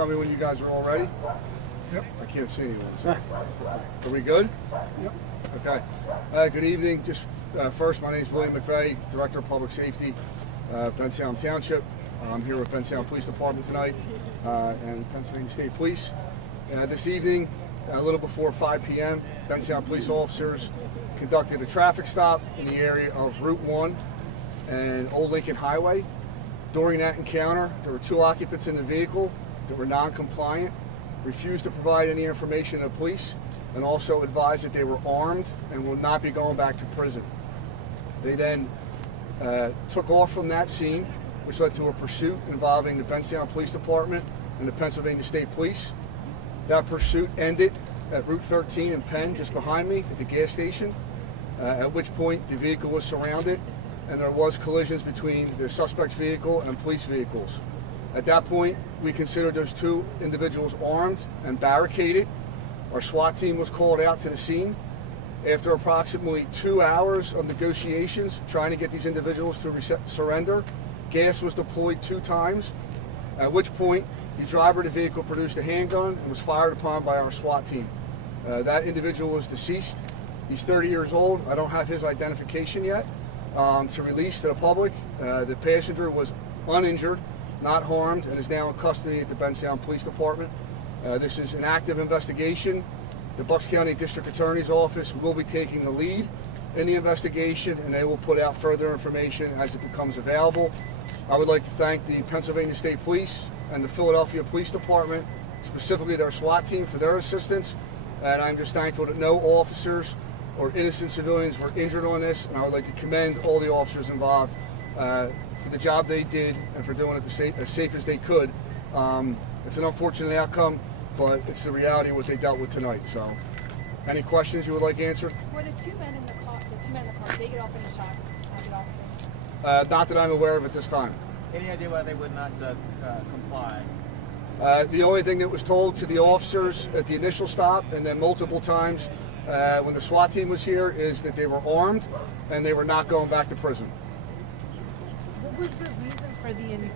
tell me when you guys are all ready? Yep. I can't see anyone. So. Are we good? Yep. Okay. Good evening. Just first, my name is William McVeigh, Director of Public Safety, Bensalem Township. I'm here with Bensalem Police Department tonight and Pennsylvania State Police. This evening, a little before 5 p.m., Bensalem police officers conducted a traffic stop in the area of Route 1 and Old Lincoln Highway. During that encounter, there were 2 occupants in the vehicle that were non-compliant, refused to provide any information to the police, and also advised that they were armed and will not be going back to prison. They then took off from that scene, which led to a pursuit involving the Bensalem Police Department and the Pennsylvania State Police. That pursuit ended at Route 13 in Penn, just behind me at the gas station, at which point the vehicle was surrounded and there was collisions between the suspect's vehicle and police vehicles. At that point, we considered those 2 individuals armed and barricaded. Our SWAT team was called out to the scene. After approximately 2 hours of negotiations trying to get these individuals to surrender, gas was deployed 2 times, at which point the driver of the vehicle produced a handgun and was fired upon by our SWAT team. That individual was deceased. He's 30 years old. I don't have his identification yet to release to the public. The passenger was uninjured, not harmed, and is now in custody at the Bensalem Police Department. This is an active investigation. The Bucks County District Attorney's Office will be taking the lead in the investigation, and they will put out further information as it becomes available. I would like to thank the Pennsylvania State Police and the Philadelphia Police Department, specifically their SWAT team, for their assistance. And I'm just thankful that no officers or innocent civilians were injured on this, and I would like to commend all the officers involved for the job they did and for doing it as safe as they could. It's an unfortunate outcome, but it's the reality of what they dealt with tonight. So, any questions you would like answered? Were the 2 men in the car, did they get off any shots at the officers? Not that I'm aware of at this time. Any idea why they would not comply? The only thing that was told to the officers at the initial stop and then multiple times when the SWAT team was here is that they were armed and they were not going back to prison. What was the reason for the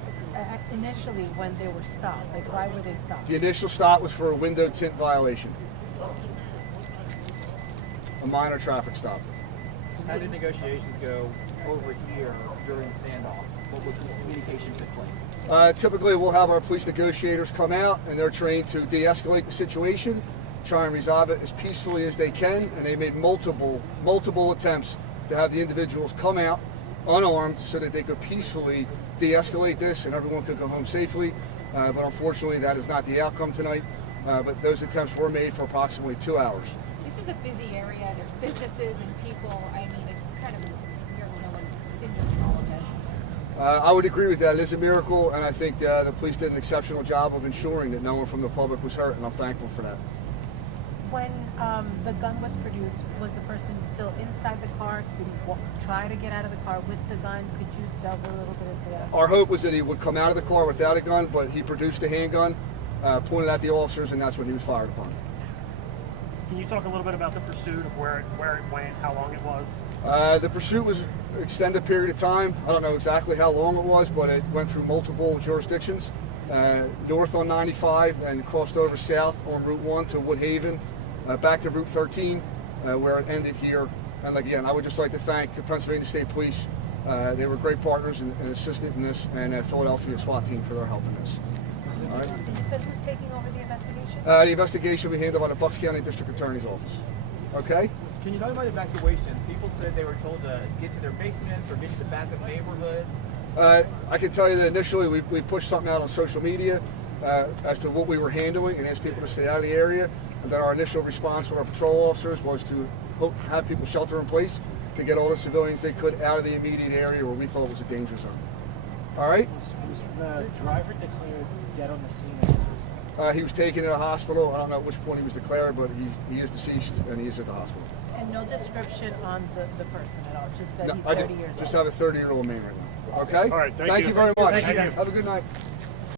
initially when they were stopped? Like, why were they stopped? The initial stop was for a window tint violation. A minor traffic stop. How did negotiations go over here during standoff? What communication took place? Typically, we'll have our police negotiators come out, and they're trained to de-escalate the situation, try and resolve it as peacefully as they can, and they made multiple attempts to have the individuals come out unarmed so that they could peacefully de-escalate this and everyone could go home safely. But unfortunately, that is not the outcome tonight. But those attempts were made for approximately 2 hours. This is a busy area. There's businesses and people. I mean, it's kind of a miracle no one is injured in all of this. I would agree with that. It is a miracle, and I think the police did an exceptional job of ensuring that no one from the public was hurt, and I'm thankful for that. When the gun was produced, was the person still inside the car? Did he try to get out of the car with the gun? Could you delve a little bit into that? Our hope was that he would come out of the car without a gun, but he produced a handgun, pointed at the officers, and that's when he was fired upon. Can you talk a little bit about the pursuit of where it went, how long it was? The pursuit was an extended period of time. I don't know exactly how long it was, but it went through multiple jurisdictions. North on 95 and crossed over south on Route 1 to Woodhaven, back to Route 13, where it ended here. And again, I would just like to thank the Pennsylvania State Police. They were great partners and assisted in this, and Philadelphia SWAT team for their help in this. All right. You said who's taking over the investigation? The investigation will be handled by the Bucks County District Attorney's Office. Okay? Can you talk about evacuations? People said they were told to get to their basements or get to the back of neighborhoods. I can tell you that initially we pushed something out on social media as to what we were handling and asked people to stay out of the area. And then our initial response with our patrol officers was to have people shelter in place to get all the civilians they could out of the immediate area where we thought was a danger zone. All right? Was the driver declared dead on the scene? He was taken to the hospital. I don't know at which point he was declared, but he is deceased and he is at the hospital. And no description on the person at all, just that No, he's I 30 years old. just have a 30-year-old man right now. Okay? All right, thank you you very much. Thank you. Have a good night.